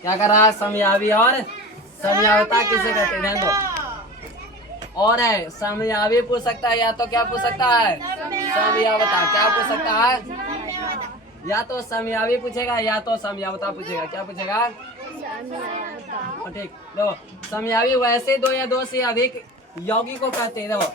क्या कर रहा है? समयावी और समयावता किसे कहते हैं? ध्यान दो। और है समयावी पूछ सकता है या तो क्या पूछ सकता है? समयावता। क्या पूछ सकता है? या तो समयावी पूछेगा या तो समयावता पूछेगा। क्या पूछेगा? ठीक। देखो समयावी वैसे दो या दो से अधिक यौगिक को कहते हैं। देखो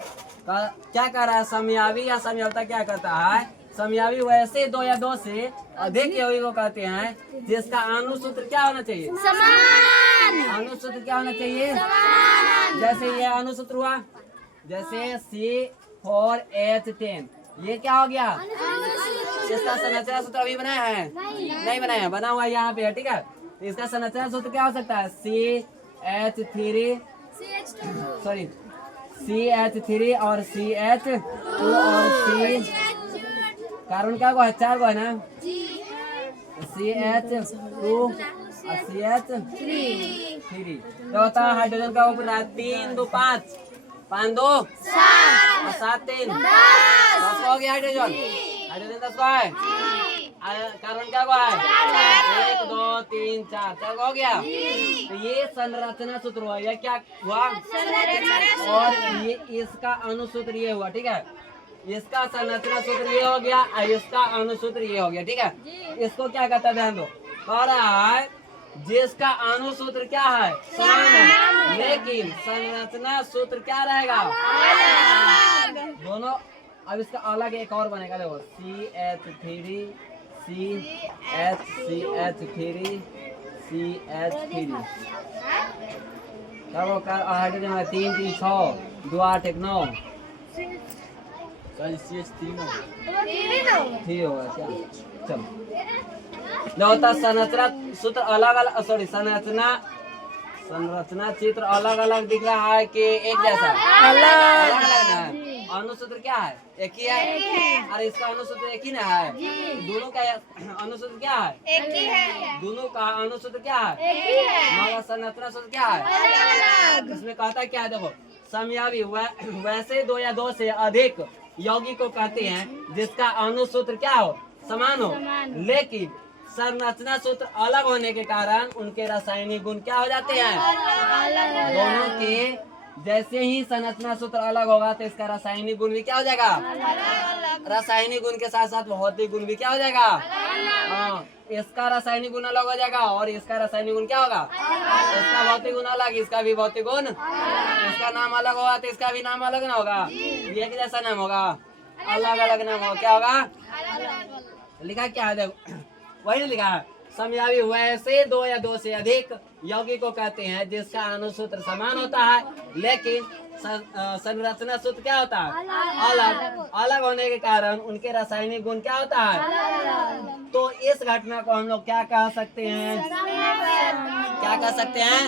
क्या कर रहा है? समयावी या समयावता क्या करता है? समयावी वैसे दो या दो से अधिक यौगिक को कहते हैं जिसका अनुसूत्र क्या होना चाहिए? समान। अनुसूत्र क्या होना चाहिए? समान। जैसे ये अनुसूत्र हुआ, जैसे C4H10, ये क्या हो गया? इसका संरचना सूत्र अभी बनाया है? नहीं बनाया, बना हुआ यहाँ पे है। ठीक है, तो इसका संरचना सूत्र क्या हो सकता है? CH3 सॉरी CH3 और CH2 और C कार्बन क्या है? 4 को है ना? CH2 और CH3 तो होता है हाइड्रोजन का ऊपर 3 2 5 5 2 7 7 3 10 हो गया हाइड्रोजन। हाइड्रोजन 10 को है। कार्बन क्या को है? 1 2 3 4 4 हो गया। तो ये संरचना सूत्र हुआ। यह क्या हुआ? और ये इसका अनुसूत्र ये हुआ। ठीक है, इसका संरचना सूत्र ये हो गया और इसका अनुसूत्र ये हो गया। ठीक है, इसको क्या कहता है? ध्यान दो। कह रहा है जिसका अनुसूत्र क्या है? समान है, लेकिन संरचना सूत्र क्या रहेगा? दोनों। अब इसका अलग एक और बनेगा। देखो CH3 CH3 हाइड्रोजन है 3 3 6 2 8 1 9 ठीक होगा क्या? चलो होता संरचना सूत्र अलग अलग सॉरी संरचना चित्र अलग अलग दिख रहा है कि एक जैसा? अलग अलग है। अनुसूत्र क्या है? एक ही है। और इसका अनुसूत्र एक ही ना है? दोनों का अनुसूत्र क्या है? एक ही है। दोनों का अनुसूत्र क्या है? एक ही है। मगर संरचना सूत्र क्या है? इसमें कहता है क्या है? देखो समयावी वैसे दो या दो से अधिक यौगिक को कहते हैं जिसका अनुसूत्र क्या हो? समान हो, लेकिन संरचना सूत्र अलग होने के कारण उनके रासायनिक गुण क्या हो जाते हैं? दोनों के जैसे ही संरचना सूत्र अलग होगा तो इसका रासायनिक गुण भी क्या हो जाएगा? रासायनिक गुण के साथ साथ भौतिक गुण भी क्या हो जाएगा? हाँ, इसका रासायनिक गुण अलग हो जाएगा और इसका रासायनिक गुण क्या होगा? इसका भौतिक गुण अलग, इसका भी भौतिक गुण। इसका नाम अलग होगा तो इसका भी नाम अलग ना होगा? ये एक जैसा नाम होगा? अलग अलग नाम होगा। क्या होगा? लिखा क्या है? देखो वही लिखा है। समयावी वैसे दो या दो से अधिक यौगिक को कहते हैं जिसका अनुसूत्र समान होता है, लेकिन संरचना सूत्र क्या होता है? अलग अलग होने के कारण उनके रासायनिक गुण क्या होता है? तो इस घटना को हम लोग क्या कह सकते हैं? क्या कह सकते हैं?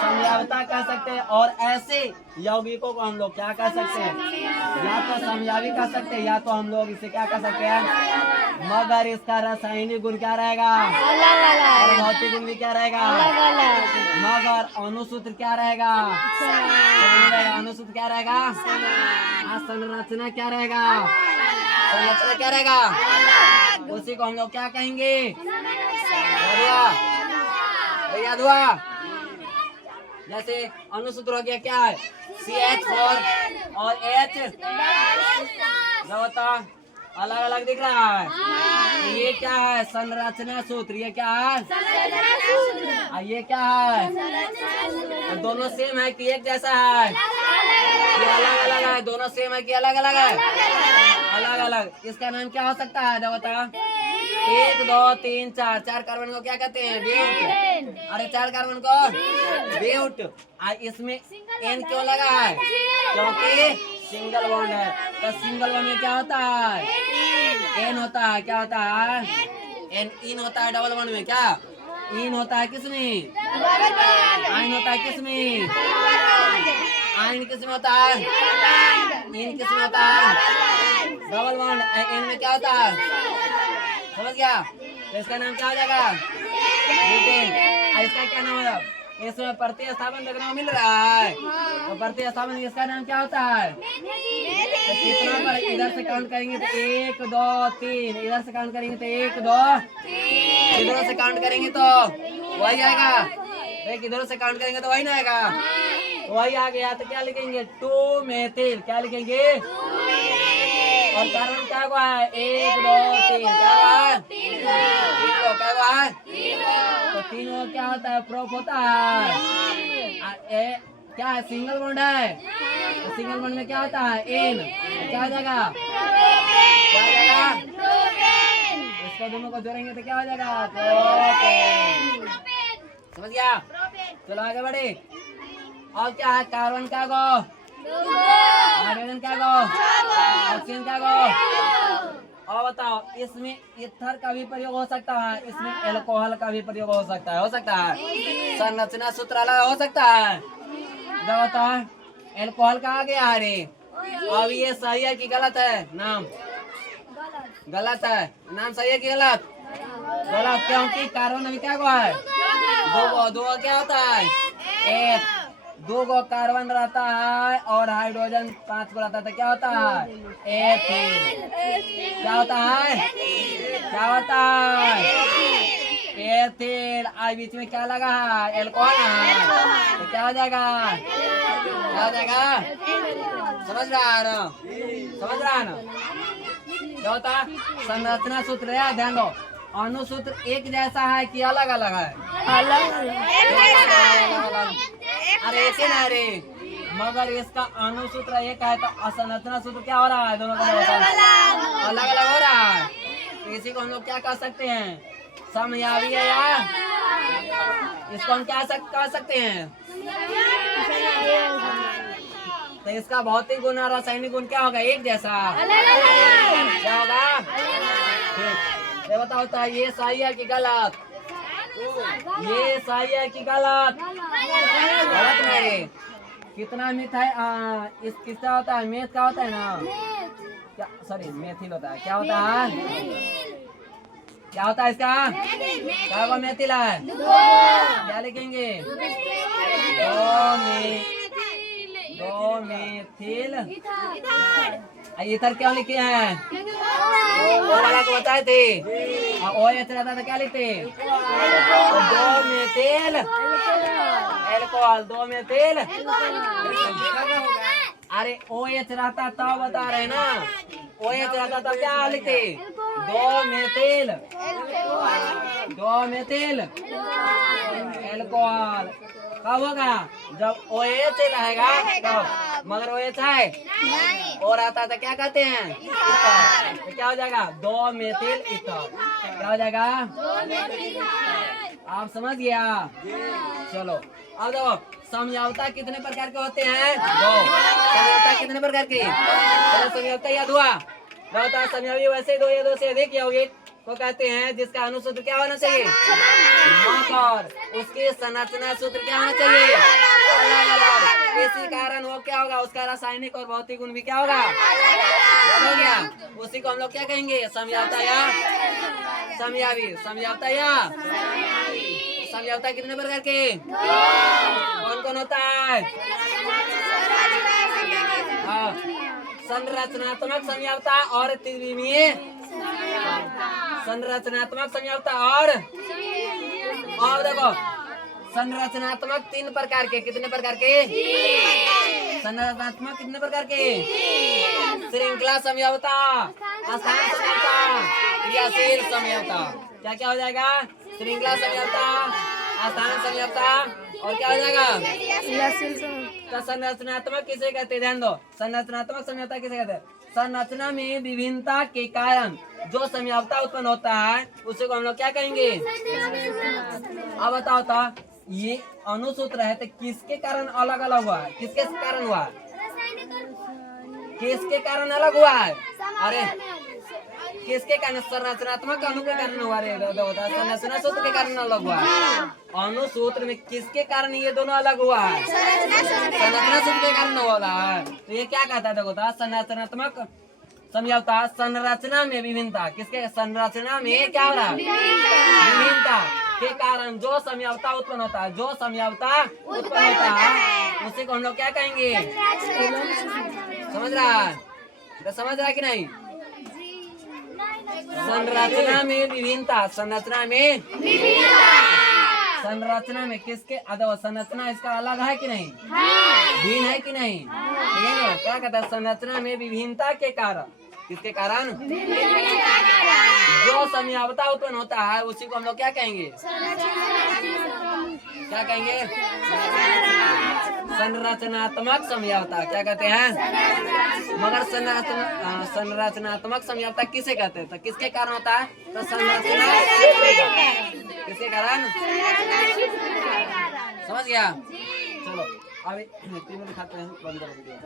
समयावता कह सकते हैं। और ऐसे यौगिकों को हम लोग क्या कह सकते हैं? या तो समयावी कह सकते हैं या तो हम लोग इसे क्या कह सकते हैं? मगर इसका रासायनिक गुण क्या रहेगा? और भौतिक गुण भी क्या रहेगा? मगर अनुसूत्र क्या रहेगा? अनुसूत्र क्या रहेगा? संरचना क्या रहेगा? संरचना क्या रहेगा? उसी को हम लोग क्या कहेंगे? याद हुआ? जैसे अनुसूत्र हो गया क्या है? CH4 और H होता अलग अलग दिख रहा है। तो ये क्या है? संरचना सूत्र। ये क्या है? और ये क्या है? और दोनों सेम है कि एक जैसा है? ये अलग अलग है। दोनों सेम है कि अलग अलग है? अलग अलग। इसका नाम क्या हो सकता है? जब बता 1 2 3 4 4 कार्बन को क्या कहते हैं? ब्यूट। अरे 4 कार्बन को ब्यूट। इसमें N क्यों लगा है? क्योंकि सिंगल बॉन्ड है। तो सिंगल बॉन्ड में क्या होता है? N होता है। क्या होता है? N इन होता है। डबल बॉन्ड में क्या इन होता है? किसमें? आइन होता है। किसमें? आइन किसमें होता है? इन किसमें होता है? Double bond. N में क्या होता है? समझ गया? तो इसका नाम क्या हो जाएगा? ब्यूटेन। इसका क्या नाम है? इसमें प्रतिस्थापन देखने को मिल रहा है। तो प्रतिस्थापन इसका नाम क्या होता है? तो कितना पर इधर से काउंट करेंगे तो 1 2 3, इधर से काउंट करेंगे तो 1 2, इधर से काउंट करेंगे तो वही आएगा। एक इधर से काउंट करेंगे तो वही ना आएगा। वही आ गया तो क्या लिखेंगे? 2 मेथिल। क्या लिखेंगे? और कार्बन क्या हुआ है? 1 2 3 क्या हुआ है? 3 क्या हुआ है? तो 3 वो क्या होता है? प्रोप होता है। क्या है? सिंगल बॉन्ड है। तो सिंगल बॉन्ड में क्या होता है? एन। क्या हो जाएगा? क्या हो जाएगा? इसको दोनों को जोड़ेंगे तो क्या हो जाएगा? प्रोपेन। समझ गया? चलो आगे बढ़े। और क्या है? कार्बन क्या गो? हाइड्रोजन क्या गो? ऑक्सीजन क्या गो? और बताओ, इसमें ईथर का भी प्रयोग हो सकता है, इसमें एल्कोहल का भी प्रयोग हो सकता है। हो सकता है? संरचना सूत्र अलग हो सकता है। जब बताओ एल्कोहल का आ गया। अरे अब ये सही है कि गलत है? नाम गलत है। नाम सही है कि गलत? गलत, क्योंकि कार्बन अभी क्या हुआ है? दो गो क्या होता है? एक। 2 गो कार्बन रहता है और हाइड्रोजन 5 गो रहता है तो क्या होता है? एथिल। क्या होता है? क्या होता है? एथिल। आज बीच में क्या लगा है? एल्कोहल है। तो क्या हो जाएगा? क्या हो जाएगा? समझ रहा है ना? समझ रहा है ना? क्या होता है? संरचना सूत्र है, ध्यान दो। अनुसूत्र एक जैसा है कि अलग अलग है? अलग अलग। अरे एक ही ना रे, मगर इसका अनुसूत्र एक है तो संरचना सूत्र क्या हो रहा है? दोनों का अलग अलग हो रहा है। तो इसी को हम लोग क्या कह सकते हैं? समयावी है या इसको हम क्या कह सकते हैं? तो इसका भौतिक गुण और रासायनिक गुण क्या होगा? एक जैसा। क्या होगा? ठीक। ये बताओ तो ये सही है कि गलत? ये सही है कि गलत? गलत नहीं। कितना मिथ है? इस किसका होता है? मेथ का होता है ना? क्या? सॉरी, मेथिल होता है। क्या होता है? क्या होता है इसका? क्या होगा? मेथिल है। क्या लिखेंगे? 2 मेथिल ईथर। क्यों लिखे हैं? वो वाला को बताए थे। ओ एच रहता था क्या लिखते? 2 मेथिल एल्कोहल। 2 मेथिल। अरे ओ एच रहता तब बता रहे ना। ओ एच रहता तब क्या लिखते? 2 मेथिल। 2 methyl alcohol. कब होगा? जब ओ एच रहेगा तब। मगर ओ एच है और आता था क्या कहते हैं? तो क्या हो जाएगा? 2 मेथिल ईथर। क्या हो जाएगा? आप समझ गया? चलो अब देखो, समझौता कितने प्रकार के होते हैं? 2। समझौता कितने प्रकार के? चलो समझौता याद हुआ। समझौता वैसे 2 या 2 से अधिक यौगिक को कहते हैं जिसका अनुसूत्र क्या होना चाहिए? मकर। उसकी संरचना सूत्र क्या होना चाहिए? अलग अलग। इसी कारण वो क्या होगा? उसका रासायनिक और भौतिक गुण भी क्या होगा? हो गया। उसी को हम लोग क्या कहेंगे? समझौता या समयावी। समझौता या समझौता कितने प्रकार के? कौन कौन होता है? हाँ, संरचनात्मक समझौता और त्रिविमीय संरचनात्मक समझौता और देखो, संरचनात्मक 3 प्रकार के। कितने प्रकार के? संरचनात्मक कितने प्रकार के? श्रृंखला समझौता, आसान समझौता, क्रियाशील समझौता। क्या क्या हो जाएगा? श्रृंखला समझौता, आसान समझौता और क्या हो जाएगा? तो संरचनात्मक किसे कहते हैं? ध्यान दो, संरचनात्मक समझौता किसे कहते हैं? संरचना में विभिन्नता के कारण जो समझौता उत्पन्न होता है उसे को हम लोग क्या कहेंगे? अब बताओ तो ये अनुसूत्र है तो किसके कारण अलग अलग हुआ है? किसके कारण हुआ है? किसके कारण अलग हुआ है? अरे किसके कारण? संरचनात्मक अणु के कारण हुआ रे। संरचना सूत्र के कारण अलग हुआ है। अनुसूत्र में किसके कारण ये दोनों अलग हुआ है? संरचना सूत्र के कारण हुआ है। तो ये क्या कहता है? देखो संरचनात्मक समझौता संरचना में विभिन्नता। किसके? संरचना में क्या हो रहा है? विभिन्नता के कारण जो समझौता उत्पन्न होता है, जो समझौता उत्पन्न होता है उसी को हम लोग क्या कहेंगे? समझ रहा है? तो समझ रहा है कि नहीं? संरचना में विभिन्नता। संरचना में संरचना में किसके अथवा संरचना इसका अलग है कि नहीं, भिन्न है कि नहीं, ठीक है ना? क्या कहता है, संरचना में विभिन्नता के कारण, किसके कारण, जो समयावता उत्पन्न होता है उसी को हम लोग क्या कहेंगे, क्या कहेंगे, संरचनात्मक समयावता। क्या कहते हैं, मगर संरचनात्मक समयावता किसे कहते हैं, तो किसके कारण होता है, तो संरचना, किसके कारण, समझ गया। चलो अभी खाते हैं, बंद कर दीजिए।